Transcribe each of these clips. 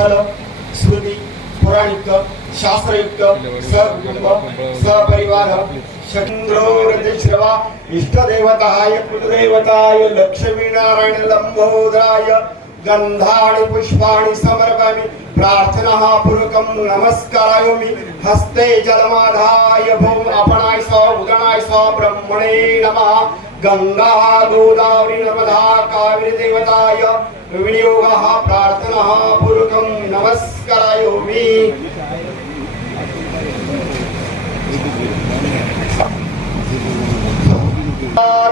फल स्मृती पौराणिक शास्त्रयुक्त सकुटुंब सपरिवार श्रवा इष्टदेवताय कुलदेवताय लक्ष्मीनारायण लंबोदराय गंधानि पुष्पाणि समर्पयामि प्रार्थना पूर्वकं नमस्कारामि हस्ते जलमाधाय भूम अपनाय स उदनाय स ब्रह्मणे नमः गंगा गोदावरी नर्मदा कावेरी देवताय विनियोगः प्रार्थना पूर्वकं नमस्कारामि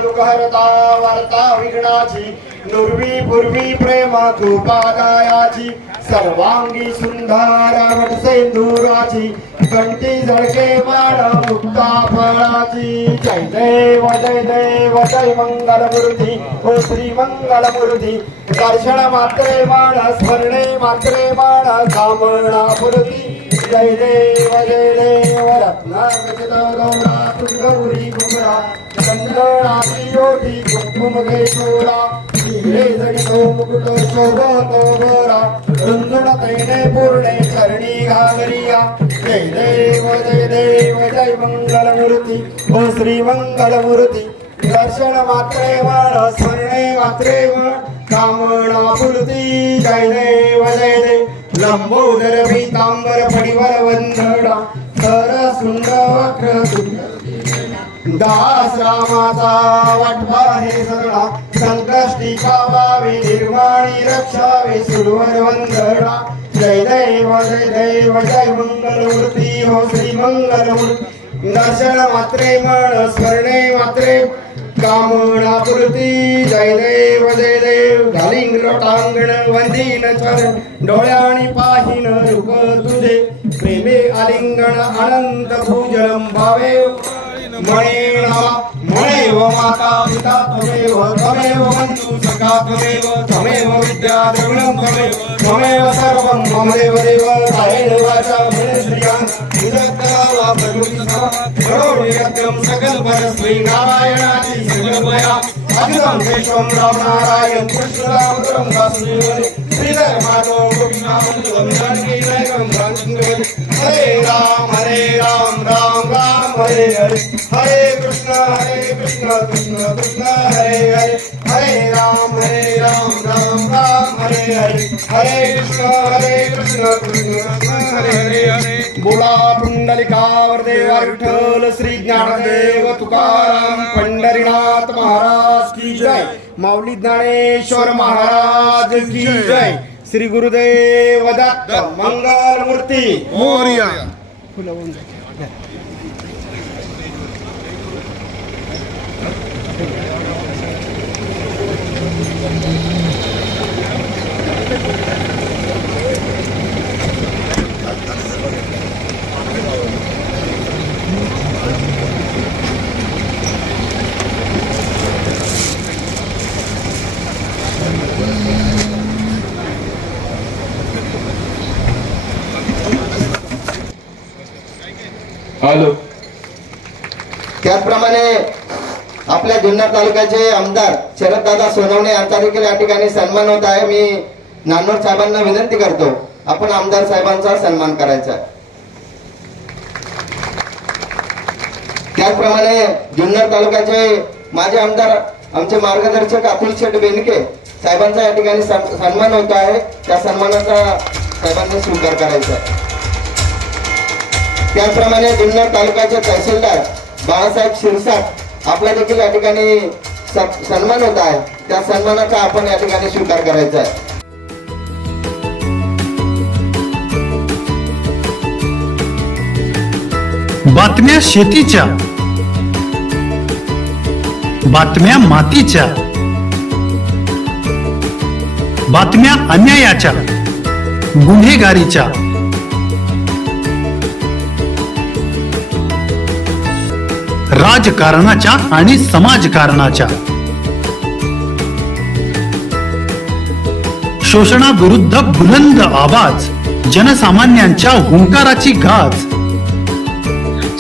लुकहरता वार्ता विघ्नाची नुर्वी पूर्वी प्रेम कृपादायाची सर्वांगी सुंदर सेंदुराची कंठी झळके बाळ मुक्ता फळाची जय देव जय मंगलमूर्ती ओ श्री मंगलमूर्ती दर्शन मात्रे बाळ स्मरणे मात्रे बाळ कामना पूर्ती जय देव रत्नागत गौरा गौरी कुमरा चंद्राची योगी कुंकुम घेशोरा हिरे जडितो मुकुट शोभतो गोरा रुंजुण तैने पूर्णे चरणी घागरिया जय देव जय मंगलमूर्ती ओ श्री मंगलमूर्ती दर्शन मात्रे बाळ स्मरणे मात्रे बाळ कामना पूर्ती जय देव लंबोदर पीतांबर फणीवर वंदना सर सुंदर वक्र दास रामाचा वाटवा हे सगळा संकष्टी पावावे निर्वाणी रक्षावे सुरवर वंदना जय देव जय मंगलमूर्ती हो श्री मंगलमूर्ती दर्शन मात्रे मन स्मरणे मात्रे कामना पूर्ती जय देव घालिंग लोटांगण वंदीन चरण डोळ्यानी पाहिन रूप तुझे प्रेमे आलिंगण अनंत भूजलम भावे मणेव माता पिता त्वमेव बंधु सखा त्वमेव विद्या द्रविणं त्वमेव सर्वं मम देव कायेन वाचा मनस्त्रियां निजत्तवा प्रकृतिसम सकल परस्मै नारायणाची सकलमया अखिलं विश्वं रामनारायण कृष्णदामोदरं वासुदेवं श्रीधर्मातो गोपीनाथं जानकीनायकं रामचंद्रं हरे राम राम राम हरे हरे कृष्ण कृष्ण कृष्ण हरे हरे हरे राम राम राम हरे हरे हरे कृष्ण कृष्ण हरे हरे बोला पुंडलिकावर देवा विठ्ठल श्री ज्ञानदेव तुकाराम पंढरीनाथ महाराज की जय माऊली ज्ञानेश्वर महाराज की जय श्री गुरुदेव दत्त मंगल मूर्ती मोरया हॅलो. त्याचप्रमाणे आपल्या जुन्नर तालुक्याचे आमदार शरददादा सोनवणे यांचा देखील या ठिकाणी सन्मान होत आहे. मी नानोर साहेबांना विनंती करतो आपण आमदार साहेबांचा सन्मान करायचा. त्याचप्रमाणे जुन्नर तालुक्याचे माजी आमदार आमचे मार्गदर्शक अतुल शेठ बेनके साहेबांचा या ठिकाणी सन्मान होत आहे. त्या सन्मानाचा साहेबांनी स्वीकार करायचा. त्याचप्रमाणे जुन्नर तालुक्याचे तहसीलदार बाळासाहेब शिरसाट आपल्या देखील या ठिकाणी सन्मान होत आहे. त्या सन्मानाचा आपण या ठिकाणी स्वीकार करायचा आहे. बातम्या शेतीच्या, बातम्या मातीच्या, बातम्या अन्यायाच्या, गुन्हेगारीच्या, राजकारणाच्या आणि समाजकारणाच्या, शोषणाविरुद्ध बुलंद आवाज, जनसामान्यांच्या हुंकाराची गाज,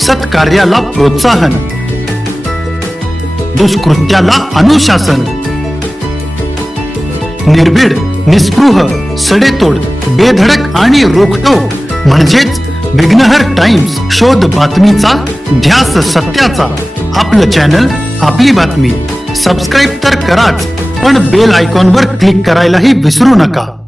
सत्कार्याला प्रोत्साहन, दुष्कृत्याला अनुशासन, निर्भीड निस्पृह, सडेतोड, बेधडक आणि रोखटोक म्हणजेच विघ्नहर टाइम्स. शोध बातमीचा, ध्यास सत्याचा. आपलं चॅनल, आपली बातमी. सबस्क्राईब तर कराच, पण बेल आयकॉनवर क्लिक करायलाही विसरू नका.